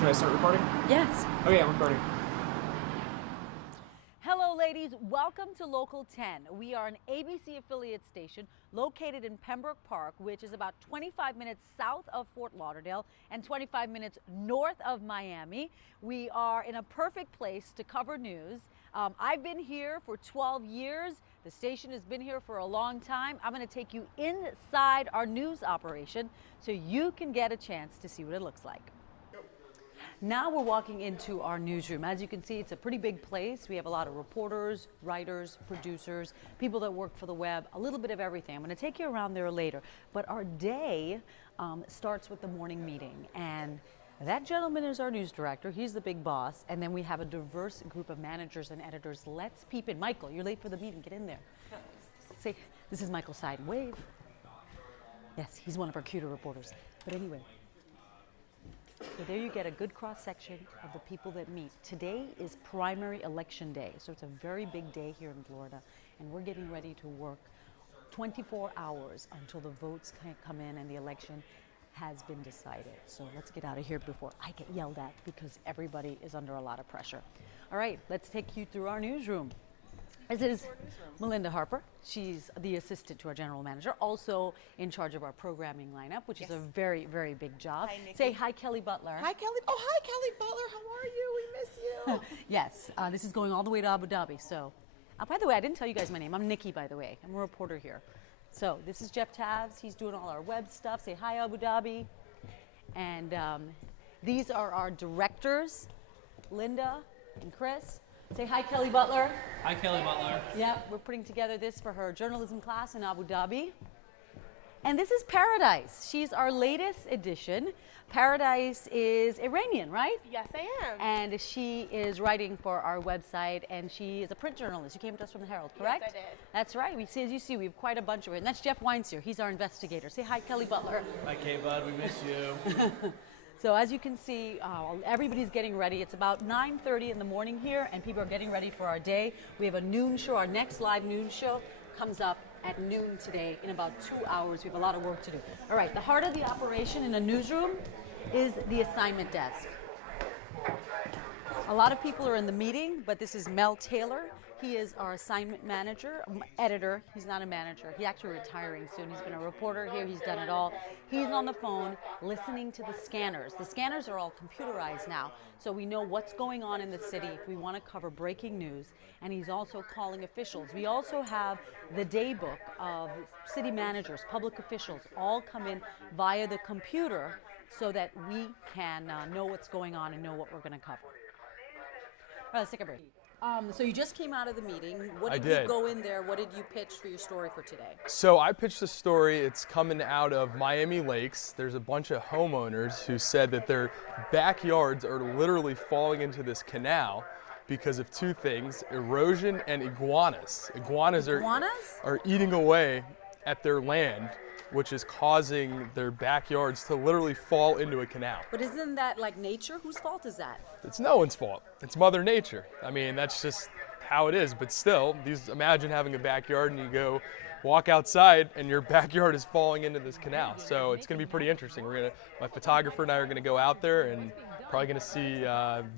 Should I start recording? Yes. Okay, I'm recording. Hello, ladies. Welcome to Local 10. We are an ABC affiliate station located in Pembroke Park, which is about 25 minutes south of Fort Lauderdale and 25 minutes north of Miami. We are in a perfect place to cover news. I've been here for 12 years. The station has been here for a long time. I'm going to take you inside our news operation so you can get a chance to see what it looks like. Now we're walking into our newsroom. As you can see, it's a pretty big place. We have a lot of reporters, writers, producers, people that work for the web, a little bit of everything. I'm going to take you around there later. But our day starts with the morning meeting. And that gentleman is our news director. He's the big boss. And then we have a diverse group of managers and editors. Let's peep in. Michael, you're late for the meeting. Get in there. Say, this is Michael Seiden. Wave. Yes, he's one of our cuter reporters. But anyway. So there you get a good cross-section of the people that meet. Today is primary election day, so it's a very big day here in Florida, and we're getting ready to work 24 hours until the votes come in and the election has been decided. So let's get out of here before I get yelled at because everybody is under a lot of pressure. All right, let's take you through our newsroom. This is Melinda Harper. She's the assistant to our general manager, also in charge of our programming lineup, which is a very, very big job. Hi, Nikki. Say hi, Kelly Butler. Hi, Kelly. Oh, hi, Kelly Butler. How are you? We miss you. Yes, this is going all the way to Abu Dhabi. So, by the way, I didn't tell you guys my name. I'm Nikki, by the way. I'm a reporter here. So this is Jeff Tavs. He's doing all our web stuff. Say hi, Abu Dhabi. And these are our directors, Linda and Chris. Say hi, Kelly Butler. Hi, Kelly Butler. Yeah, we're putting together this for her journalism class in Abu Dhabi. And this is Paradise. She's our latest addition. Paradise is Iranian, right? Yes, I am. And she is writing for our website, and she is a print journalist. You came to us from the Herald, correct? Yes, I did. That's right. As you see, we have quite a bunch of it. And that's Jeff Weinsteer. He's our investigator. Say hi, Kelly Butler. Hi, K-Bud. We miss you. So as you can see, everybody's getting ready. It's about 9:30 in the morning here, and people are getting ready for our day. We have a noon show. Our next live noon show comes up at noon today in about 2 hours. We have a lot of work to do. All right, the heart of the operation in a newsroom is the assignment desk. A lot of people are in the meeting, but this is Mel Taylor. He is our assignment manager, editor. He's not a manager. He's actually retiring soon. He's been a reporter here. He's done it all. He's on the phone listening to the scanners. The scanners are all computerized now, so we know what's going on in the city if we want to cover breaking news. And he's also calling officials. We also have the day book of city managers, public officials, all come in via the computer so that we can know what's going on and know what we're going to cover. All right, let's take a break. So you just came out of the meeting. What did you go in there? What did you pitch for your story for today? So I pitched a story. It's coming out of Miami Lakes. There's a bunch of homeowners who said that their backyards are literally falling into this canal because of two things: erosion and iguanas. Iguanas? Are eating away at their land, which is causing their backyards to literally fall into a canal. But isn't that like nature? Whose fault is that? It's no one's fault. It's Mother Nature. I mean, that's just how it is. But still, imagine having a backyard and you go walk outside and your backyard is falling into this canal. So it's going to be pretty interesting. My photographer and I are going to go out there and probably going to see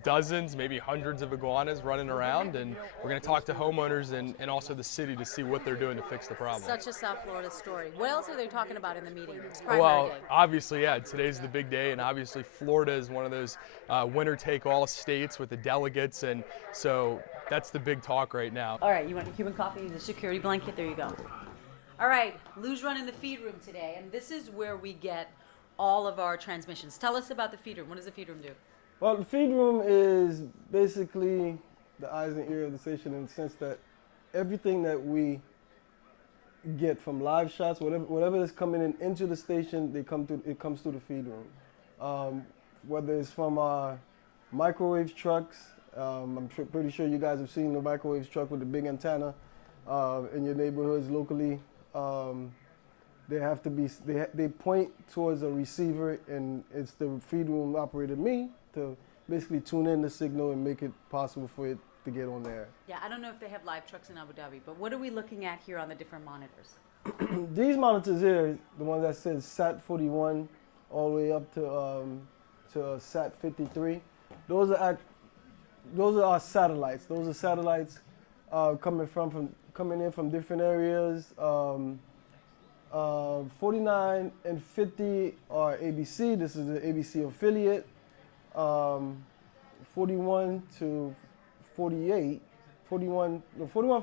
dozens, maybe hundreds of iguanas running around, and we're going to talk to homeowners and also the city to see what they're doing to fix the problem. Such a South Florida story. What else are they talking about in the meeting? Well, obviously, yeah, today's the big day, and obviously Florida is one of those winner-take-all states with the delegates, and so that's the big talk right now. All right, you want a Cuban coffee, the security blanket? There you go. All right, Lou's running the feed room today, and this is where we get all of our transmissions. Tell us about the feed room. What does the feed room do? Well, the feed room is basically the eyes and ear of the station in the sense that everything that we get from live shots, whatever is coming into the station, it comes through the feed room. Whether it's from our microwave trucks, I'm pretty sure you guys have seen the microwave truck with the big antenna in your neighborhoods locally. They point towards a receiver, and it's the feed room operator, me, to basically tune in the signal and make it possible for it to get on there. Yeah, I don't know if they have live trucks in Abu Dhabi, but what are we looking at here on the different monitors? These monitors here, the one that says SAT 41 all the way up to to Sat 53. Those are our satellites. Those are satellites coming in from different areas. 49 and 50 are ABC. This is the ABC affiliate. 41 to 48, 41,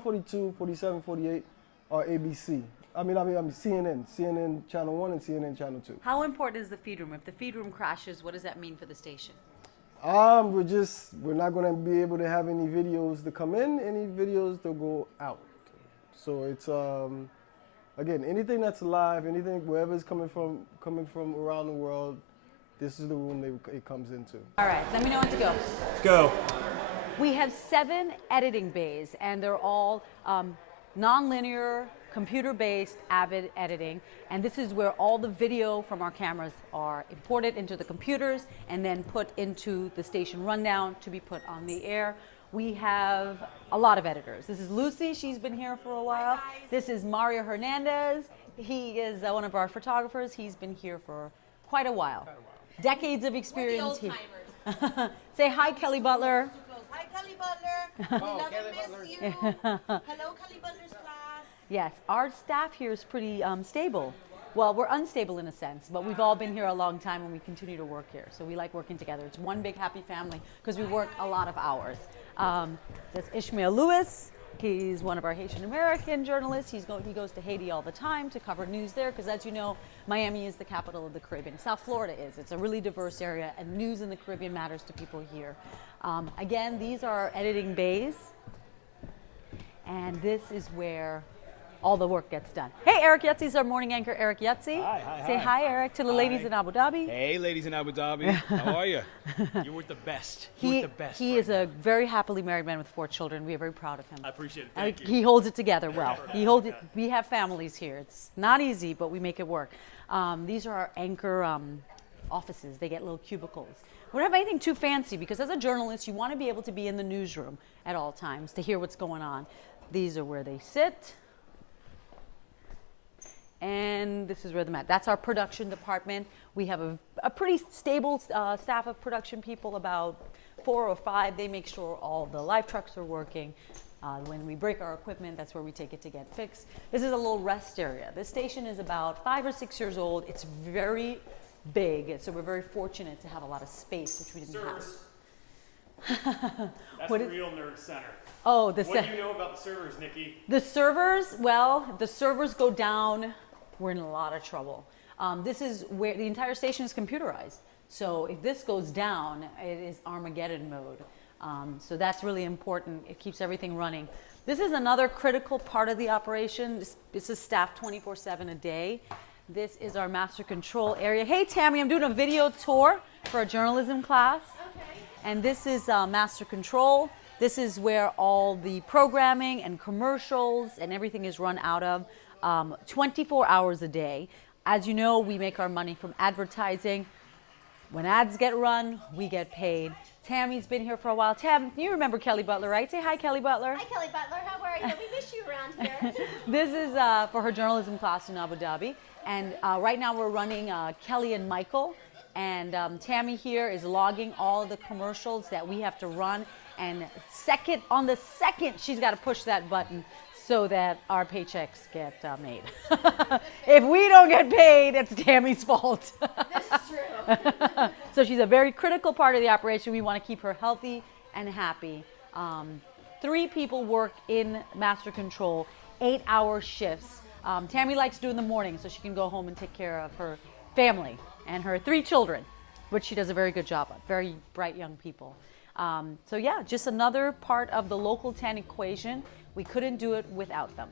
42, 47, 48 are ABC. I mean CNN Channel 1 and CNN Channel 2. How important is the feed room? If the feed room crashes, what does that mean for the station? We're not going to be able to have any videos to come in, any videos to go out. So it's again, anything that's live, anything wherever it's coming from around the world, this is the room it comes into. All right, let me know when to go. Go. We have 7 editing bays, and they're all non-linear, computer-based, Avid editing. And this is where all the video from our cameras are imported into the computers and then put into the station rundown to be put on the air. We have a lot of editors. This is Lucy, she's been here for a while. Hi, guys. This is Mario Hernandez. He is one of our photographers. He's been here for quite a while. Decades of experience here. Say hi, Kelly Butler. Hi, Kelly Butler. We love and miss you. Hello, Kelly Butler's class. Yes, our staff here is pretty stable. Well, we're unstable in a sense, but we've all been here a long time and we continue to work here. So we like working together. It's one big happy family because we work a lot of hours. That's Ishmael Lewis. He's one of our Haitian American journalists. He goes to Haiti all the time to cover news there because, as you know, Miami is the capital of the Caribbean. South Florida is. It's a really diverse area, and news in the Caribbean matters to people here. Again, these are our editing bays, and this is where all the work gets done. Hey, Eric Yutzi is our morning anchor, Eric Yutzi. Hi. Say hi, Eric, to the ladies in Abu Dhabi. Hey, ladies in Abu Dhabi. How are you? You're with the best. You're with the best. He is a very happily married man with 4 children. We are very proud of him. I appreciate it. Thank you. He holds it together well. He holds it. We have families here. It's not easy, but we make it work. These are our anchor offices. They get little cubicles. We don't have anything too fancy because as a journalist, you want to be able to be in the newsroom at all times to hear what's going on. These are where they sit. And this is where the mat. That's our production department. We have a pretty stable staff of production people, about 4 or 5. They make sure all the live trucks are working. When we break our equipment, that's where we take it to get fixed. This is a little rest area. This station is about 5 or 6 years old. It's very big, so we're very fortunate to have a lot of space, which we didn't have. That's the real nerd center. Oh, What do you know about the servers, Nikki? The servers, well, if the servers go down, we're in a lot of trouble. This is where the entire station is computerized. So if this goes down, it is Armageddon mode. So that's really important. It keeps everything running. This is another critical part of the operation. This is staffed 24/7 a day. This is our master control area. Hey, Tammy, I'm doing a video tour for a journalism class. Okay. And this is master control. This is where all the programming and commercials and everything is run out of 24 hours a day. As you know, we make our money from advertising. When ads get run, we get paid. Tammy's been here for a while. Tam, you remember Kelly Butler, right? Say hi, Kelly Butler. Hi, Kelly Butler. How are you? We miss you around here. This is for her journalism class in Abu Dhabi. And right now we're running Kelly and Michael. And Tammy here is logging all the commercials that we have to run. And on the second, she's got to push that button so that our paychecks get made. If we don't get paid, it's Tammy's fault. This is true. So she's a very critical part of the operation. We want to keep her healthy and happy. 3 people work in master control, 8-hour shifts. Tammy likes to do in the morning so she can go home and take care of her family and her 3 children, which she does a very good job of. Very bright young people. So yeah, just another part of the Local 10 equation. We couldn't do it without them.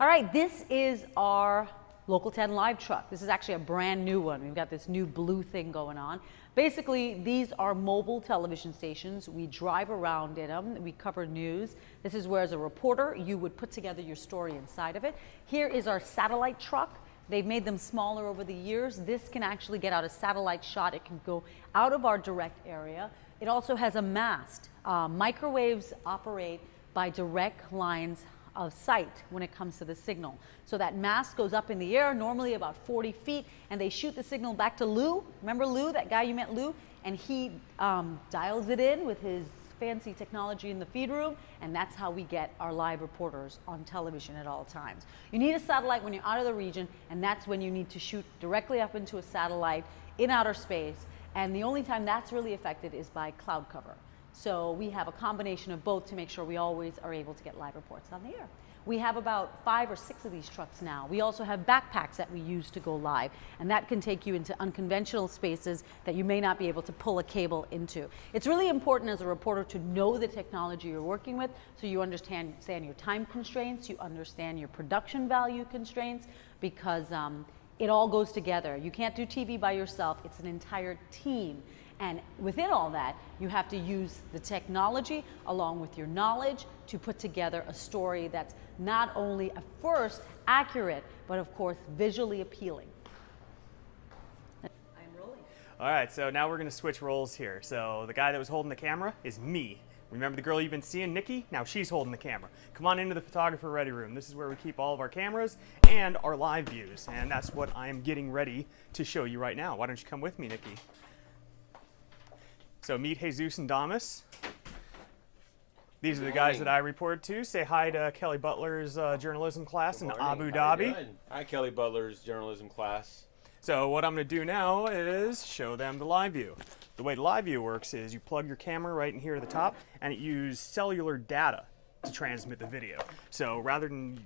All right, this is our Local 10 live truck. This is actually a brand new one. We've got this new blue thing going on. Basically, these are mobile television stations. We drive around in them. We cover news. This is where, as a reporter, you would put together your story inside of it. Here is our satellite truck. They've made them smaller over the years. This can actually get out a satellite shot. It can go out of our direct area. It also has a mast. Microwaves operate by direct lines of sight when it comes to the signal. So that mast goes up in the air, normally about 40 feet, and they shoot the signal back to Lou. Remember Lou, that guy you met, Lou? and he dials it in with his fancy technology in the feed room, and that's how we get our live reporters on television at all times. You need a satellite when you're out of the region, and that's when you need to shoot directly up into a satellite in outer space, and the only time that's really affected is by cloud cover. So we have a combination of both to make sure we always are able to get live reports on the air. We have about 5 or 6 of these trucks now. We also have backpacks that we use to go live, and that can take you into unconventional spaces that you may not be able to pull a cable into. It's really important as a reporter to know the technology you're working with, so you understand your time constraints, you understand your production value constraints, because it all goes together. You can't do TV by yourself. It's an entire team. And within all that, you have to use the technology along with your knowledge to put together a story that's not only at first accurate, but of course visually appealing. I'm rolling. All right, so now we're going to switch roles here. So the guy that was holding the camera is me. Remember the girl you've been seeing, Nikki? Now she's holding the camera. Come on into the photographer ready room. This is where we keep all of our cameras and our live views, and that's what I am getting ready to show you right now. Why don't you come with me, Nikki? So meet Jesus and Damas. These are the guys that I report to. Say hi to Kelly Butler's journalism class in Abu Dhabi. Hi, Kelly Butler's journalism class. So what I'm going to do now is show them the live view. The way the live view works is you plug your camera right in here at the top, and it uses cellular data to transmit the video. So rather than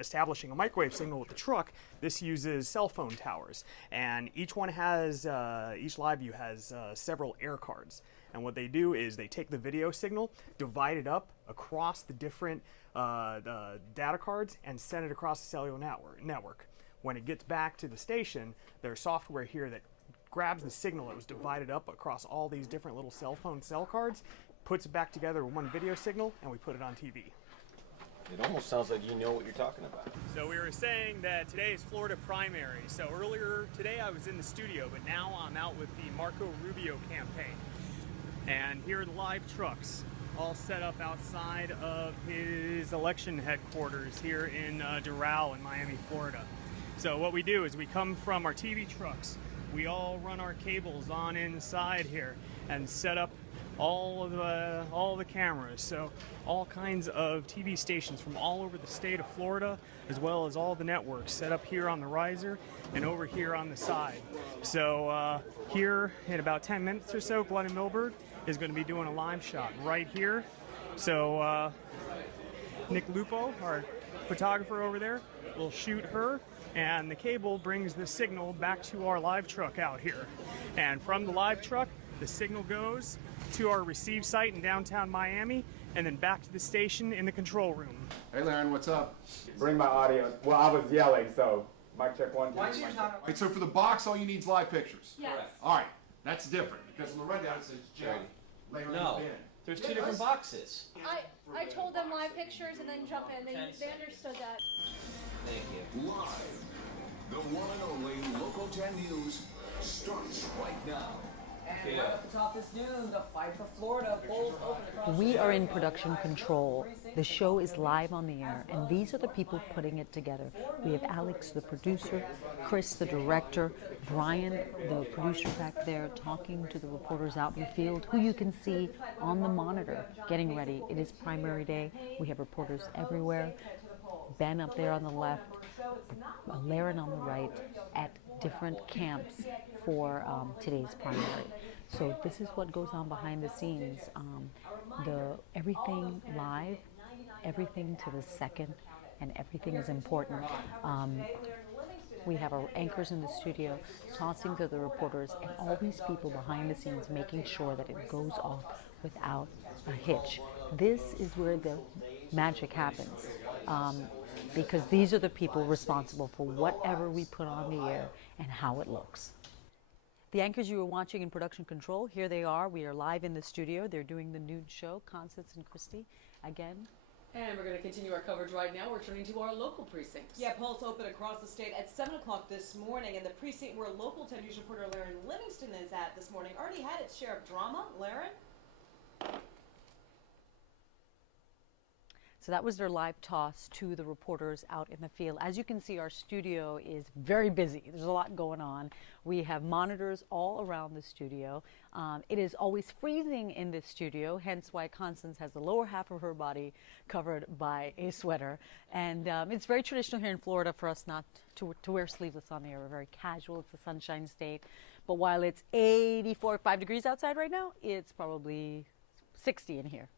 establishing a microwave signal with the truck, this uses cell phone towers, and each live view has several air cards. And what they do is they take the video signal, divide it up across the different data cards, and send it across the cellular network. When it gets back to the station, there's software here that grabs the signal that was divided up across all these different little cell phone cell cards, puts it back together with one video signal, and we put it on TV. It almost sounds like you know what you're talking about. So we were saying that today is Florida primary. So earlier today I was in the studio, but now I'm out with the Marco Rubio campaign. And here are the live trucks, all set up outside of his election headquarters here in Doral in Miami, Florida. So what we do is we come from our TV trucks. We all run our cables on inside here and set up all the cameras. So all kinds of TV stations from all over the state of Florida, as well as all the networks set up here on the riser and over here on the side. So here in about 10 minutes or so, Glenn Milberg is going to be doing a live shot right here. So Nick Lupo, our photographer over there, will shoot her, and the cable brings the signal back to our live truck out here. And from the live truck, the signal goes to our receive site in downtown Miami, and then back to the station in the control room. Hey, Lauren, what's up? Bring my audio. Well, I was yelling, so mic check 1, 2. All right, so for the box, all you need is live pictures. Yes. All right, that's different because on the rundown it says Jeff. Later No, in. there's two different boxes. I told them live pictures and then jump in. They understood that. Thank you. Live, the one and only Local 10 News starts right now. And right at the top this noon, the fight for Florida polls open across. We are in production control. The show is live on the air, and these are the people putting it together. We have Alex, the producer, Chris, the director, Brian, the producer back there, talking to the reporters out in the field, who you can see on the monitor getting ready. It is primary day. We have reporters everywhere. Ben up there on the left, Laren on the right, at different camps for today's primary. So this is what goes on behind the scenes. Everything live, everything to the second, and everything is important. We have our anchors in the studio tossing to the reporters, and all these people behind the scenes making sure that it goes off without a hitch. This is where the magic happens, because these are the people responsible for whatever we put on the air and how it looks. The anchors you were watching in production control, here they are. We are live in the studio. They're doing the nude show, Constance and Christy, again. And we're going to continue our coverage right now. We're turning to our local precincts. Yeah, polls open across the state at 7 o'clock this morning, and the precinct where local 10 News reporter Laren Livingston is at this morning already had its share of drama. Laren? So that was their live toss to the reporters out in the field. As you can see, our studio is very busy. There's a lot going on. We have monitors all around the studio. It is always freezing in this studio, hence why Constance has the lower half of her body covered by a sweater. And it's very traditional here in Florida for us not to wear sleeveless on the air. We're very casual. It's the Sunshine State. But while it's 5 degrees outside right now, it's probably 60 in here.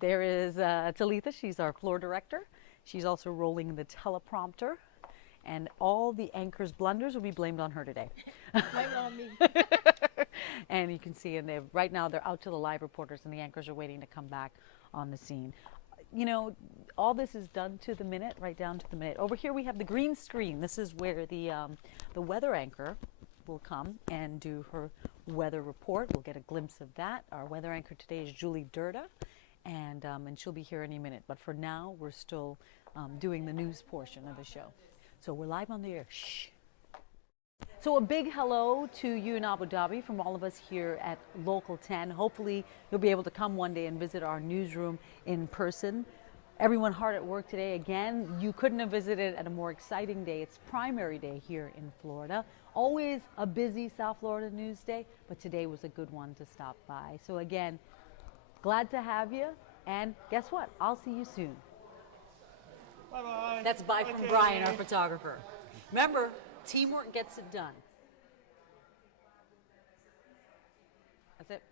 There is Talitha. She's our floor director. She's also rolling the teleprompter. And all the anchor's blunders will be blamed on her today. Blame it on me. And you can see, and right now they're out to the live reporters, and the anchors are waiting to come back on the scene. You know, all this is done to the minute, right down to the minute. Over here we have the green screen. This is where the weather anchor will come and do her weather report. We'll get a glimpse of that. Our weather anchor today is Julie Durda, and she'll be here any minute. But for now, we're still doing the news portion of the show. So we're live on the air. Shh. So a big hello to you in Abu Dhabi from all of us here at Local 10. Hopefully you'll be able to come one day and visit our newsroom in person. Everyone hard at work today. Again, you couldn't have visited at a more exciting day. It's primary day here in Florida. Always a busy South Florida news day, but today was a good one to stop by. So again, glad to have you. And guess what? I'll see you soon. Bye-bye. That's bye from Brian, our photographer. Remember, teamwork gets it done. That's it.